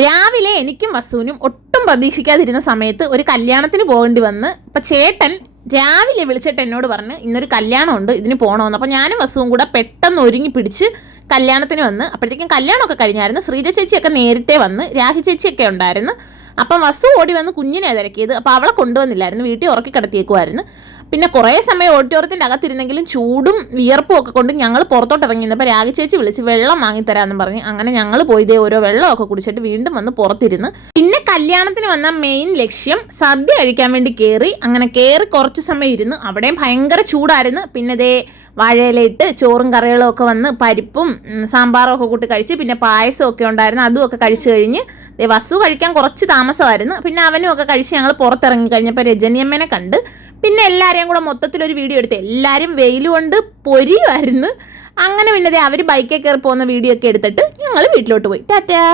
രാവിലെ എനിക്കും വസുവിനും ഒട്ടും പ്രതീക്ഷിക്കാതിരുന്ന സമയത്ത് ഒരു കല്യാണത്തിന് പോകേണ്ടി വന്ന്. അപ്പം ചേട്ടൻ രാവിലെ വിളിച്ചിട്ട് എന്നോട് പറഞ്ഞ് ഇന്നൊരു കല്യാണമുണ്ട്, ഇതിന് പോകണമെന്ന്. അപ്പം ഞാനും വസുവും കൂടെ പെട്ടെന്ന് ഒരുങ്ങി പിടിച്ച് കല്യാണത്തിന് വന്ന്. അപ്പോഴത്തേക്കും കല്യാണമൊക്കെ കഴിഞ്ഞായിരുന്നു. ശ്രീജ ചേച്ചിയൊക്കെ നേരത്തെ വന്ന്, രാഹി ചേച്ചിയൊക്കെ ഉണ്ടായിരുന്നു. അപ്പം വസു ഓടി വന്ന് കുഞ്ഞിനെ തിരക്കിയത്. അപ്പോൾ അവളെ കൊണ്ടുവന്നില്ലായിരുന്നു, വീട്ടിൽ ഉറക്കി കിടത്തിയേക്കുമായിരുന്നു. പിന്നെ കുറേ സമയം ഓഡിറ്റോറിയത്തിൻ്റെ അകത്തിരുന്നെങ്കിലും ചൂടും വിയർപ്പും ഒക്കെ കൊണ്ട് ഞങ്ങൾ പുറത്തോട്ട് ഇറങ്ങിയിരുന്നപ്പോൾ രാഗി ചേച്ചി വിളിച്ച് വെള്ളം വാങ്ങിത്തരാമെന്ന് പറഞ്ഞ് അങ്ങനെ ഞങ്ങൾ പോയിതേ ഓരോ വെള്ളമൊക്കെ കുടിച്ചിട്ട് വീണ്ടും വന്ന് പുറത്തിരുന്ന്. പിന്നെ കല്യാണത്തിന് വന്ന മെയിൻ ലക്ഷ്യം സദ്യ കഴിക്കാൻ വേണ്ടി അങ്ങനെ കയറി കുറച്ച് സമയം ഇരുന്ന്. അവിടെയും ഭയങ്കര ചൂടായിരുന്നു. പിന്നെ ദേ വാഴയിലയിട്ട് ചോറും കറികളും ഒക്കെ വന്ന് പരിപ്പും സാമ്പാറും ഒക്കെ കൂട്ടി കഴിച്ച്, പിന്നെ പായസം ഒക്കെ ഉണ്ടായിരുന്നു, അതും ഒക്കെ കഴിച്ച് കഴിഞ്ഞ് വസു കഴിക്കാൻ കുറച്ച് താമസമായിരുന്നു. പിന്നെ അവനും ഒക്കെ കഴിച്ച് ഞങ്ങൾ പുറത്തിറങ്ങി കഴിഞ്ഞപ്പോൾ രജനിയമ്മേനെ കണ്ട്. പിന്നെ എല്ലാവരെയും കൂടെ മൊത്തത്തിലൊരു വീഡിയോ എടുത്ത്. എല്ലാവരും വെയിൽ കൊണ്ട് പൊരിയുമായിരുന്നു. അങ്ങനെ പിന്നെ അവർ ബൈക്കിൽ കയറി പോകുന്ന വീഡിയോ ഒക്കെ എടുത്തിട്ട് ഞങ്ങൾ വീട്ടിലോട്ട് പോയി. ടാറ്റാ.